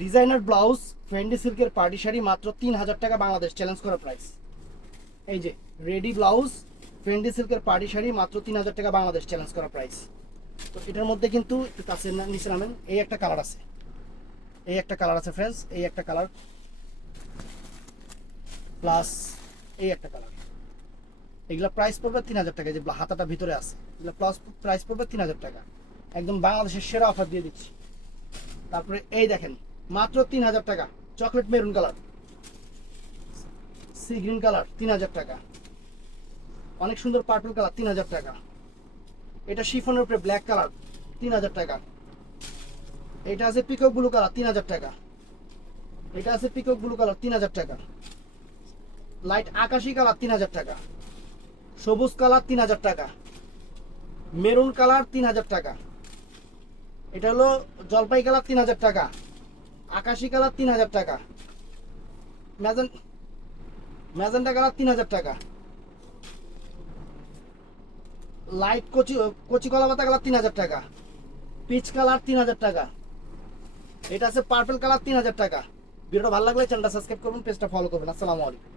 Designer blouse Fendi সিল্কের party sari মাত্র 3000 টাকা বাংলাদেশ, চ্যালেঞ্জ করা প্রাইস। এই যে রেডি ব্লাউজ ফেন্ডি সিল্কের পার্টি শাড়ি মাত্র 3000 টাকা বাংলাদেশ, চ্যালেঞ্জ করা প্রাইস। তো এটার মধ্যে কিন্তু একটু কাছে নিচে নামেন, এই একটা কালার আছে, এই একটা কালার আছে ফ্রেন্ডস, এই একটা কালার প্লাস এই একটা কালার। এগুলা প্রাইস পড়বে 3000 টাকা। যে হাতাটা ভিতরে আছে এগুলা প্লাস প্রাইস পড়বে 3000 টাকা, একদম বাংলাদেশের সেরা অফার দিয়ে দিচ্ছি। তারপরে এই দেখেন মাত্র 3000 টাকা, chocolate maroon colour, sea green colour 3000 টাকা, অনেক সুন্দর পার্পল কালার 3000 টাকা। এটা শিফনের উপরে ব্ল্যাক কালার 3000 টাকা। এটা আছে পিকক ব্লু কালার 3000 টাকা। এটা আছে পিকক ব্লু কালার 3000 টাকা। লাইট আকাশি কালার 3000 টাকা। সবুজ কালার 3000 টাকা। মেরুন কালার 3000 টাকা। এটা হলো জলপাই কালার 3000 টাকা। আকাশি কালার 3000 টাকা। ম্যাজেন্টা কালার 3000 টাকা। লাইট কচি কলা পাতা কালার 3000 টাকা। পিচ কালার 3000 টাকা। এটা আছে পার্পল কালার 3000 টাকা। ভিডিওটা ভালো লাগলে চ্যানেলটা সাবস্ক্রাইব করবেন, পেজটা ফলো করবেন। আসসালামু আলাইকুম।